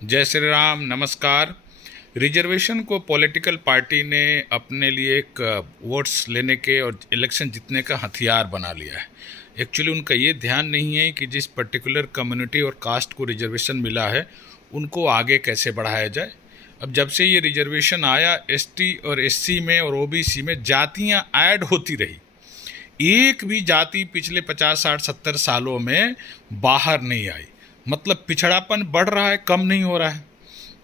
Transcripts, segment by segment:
जय श्री राम, नमस्कार। रिजर्वेशन को पॉलिटिकल पार्टी ने अपने लिए एक वोट्स लेने के और इलेक्शन जीतने का हथियार बना लिया है। एक्चुअली उनका ये ध्यान नहीं है कि जिस पर्टिकुलर कम्युनिटी और कास्ट को रिजर्वेशन मिला है उनको आगे कैसे बढ़ाया जाए। अब जब से ये रिजर्वेशन आया, एसटी और एससी में और ओबीसी में जातियां ऐड होती रही। एक भी जाति पिछले 50, 60, 70 सालों में बाहर नहीं आई। मतलब पिछड़ापन बढ़ रहा है, कम नहीं हो रहा है।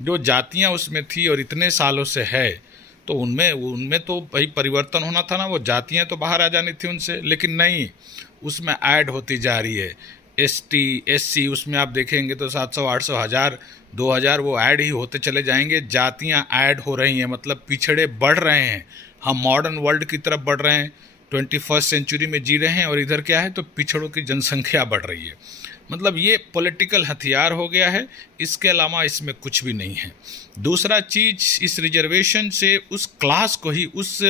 जो जातियां उसमें थी और इतने सालों से है, तो उनमें उनमें तो भाई परिवर्तन होना था ना। वो जातियां तो बाहर आ जानी थी उनसे, लेकिन नहीं, उसमें ऐड होती जा रही है। एसटी एससी उसमें आप देखेंगे तो 700, 800, 1000, 2000 वो ऐड ही होते चले जाएंगे। जातियां ऐड हो रही हैं, मतलब पिछड़े बढ़ रहे हैं। हम मॉडर्न वर्ल्ड की तरफ बढ़ रहे हैं, 21st सेंचुरी में जी रहे हैं, और इधर क्या है तो पिछड़ों की जनसंख्या बढ़ रही है। मतलब ये पॉलिटिकल हथियार हो गया है, इसके अलावा इसमें कुछ भी नहीं है। दूसरा चीज़, इस रिजर्वेशन से उस क्लास को ही, उस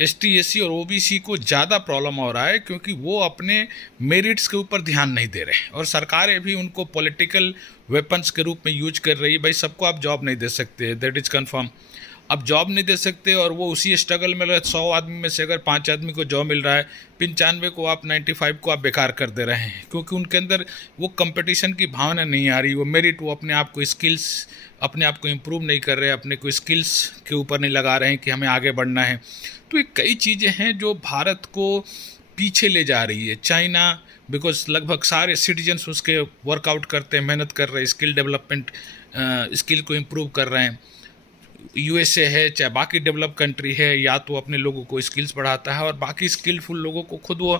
एसटी एससी और ओबीसी को ज़्यादा प्रॉब्लम हो रहा है, क्योंकि वो अपने मेरिट्स के ऊपर ध्यान नहीं दे रहे और सरकारें भी उनको पॉलिटिकल वेपन्स के रूप में यूज कर रही है। भाई सबको आप जॉब नहीं दे सकते, दैट इज़ कन्फर्म। अब जॉब नहीं दे सकते और वो उसी स्ट्रगल में रहे। 100 आदमी में से अगर 5 आदमी को जॉब मिल रहा है, 95 को आप 95 को आप बेकार कर दे रहे हैं, क्योंकि उनके अंदर वो कंपटीशन की भावना नहीं आ रही। वो मेरिट, वो अपने आप को स्किल्स, अपने आप को इम्प्रूव नहीं कर रहे, अपने को स्किल्स के ऊपर नहीं लगा रहे हैं कि हमें आगे बढ़ना है। तो ये कई चीज़ें हैं जो भारत को पीछे ले जा रही है। चाइना, बिकॉज लगभग सारे सिटीजन्स उसके वर्कआउट करते हैं, मेहनत कर रहे हैं, स्किल डेवलपमेंट, स्किल को इम्प्रूव कर रहे हैं। यूएसए है, चाहे बाकी डेवलप कंट्री है, या तो अपने लोगों को स्किल्स बढ़ाता है और बाकी स्किलफुल लोगों को खुद वो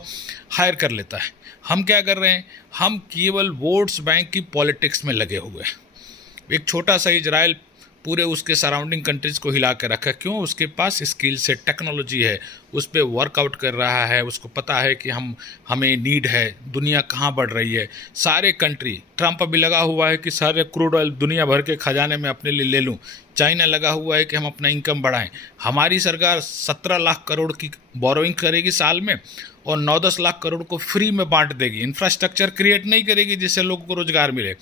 हायर कर लेता है। हम क्या कर रहे हैं? हम केवल वोट्स बैंक की पॉलिटिक्स में लगे हुए हैं। एक छोटा सा इजराइल पूरे उसके सराउंडिंग कंट्रीज़ को हिला के रखा। क्यों? उसके पास स्किल्स है, टेक्नोलॉजी है, उस पर वर्कआउट कर रहा है, उसको पता है कि हमें नीड है, दुनिया कहाँ बढ़ रही है। सारे कंट्री, ट्रंप अभी लगा हुआ है कि सारे क्रूड ऑयल दुनिया भर के खजाने में अपने लिए ले लूँ। चाइना लगा हुआ है कि हम अपना इनकम बढ़ाएं। हमारी सरकार 17 लाख करोड़ की बोरोइंग करेगी साल में और 9-10 लाख करोड़ को फ्री में बांट देगी। इंफ्रास्ट्रक्चर क्रिएट नहीं करेगी जिससे लोगों को रोजगार मिले,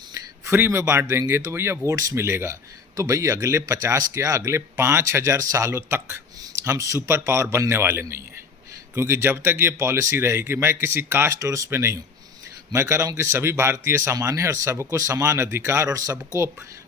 फ्री में बांट देंगे तो भैया वोट्स मिलेगा। तो भाई अगले 50 क्या, अगले 5000 सालों तक हम सुपर पावर बनने वाले नहीं हैं। क्योंकि जब तक ये पॉलिसी रहेगी, मैं किसी कास्ट और उस पर नहीं हूँ, मैं कह रहा हूँ कि सभी भारतीय समान हैं और सबको समान अधिकार और सबको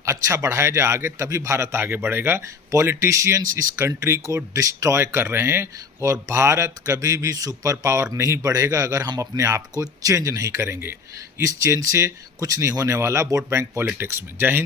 अच्छा बढ़ाया जाए आगे, तभी भारत आगे बढ़ेगा। पॉलिटिशियंस इस कंट्री को डिस्ट्रॉय कर रहे हैं और भारत कभी भी सुपर पावर नहीं बढ़ेगा अगर हम अपने आप को चेंज नहीं करेंगे। इस चेंज से कुछ नहीं होने वाला वोट बैंक पॉलिटिक्स में। जय हिंद।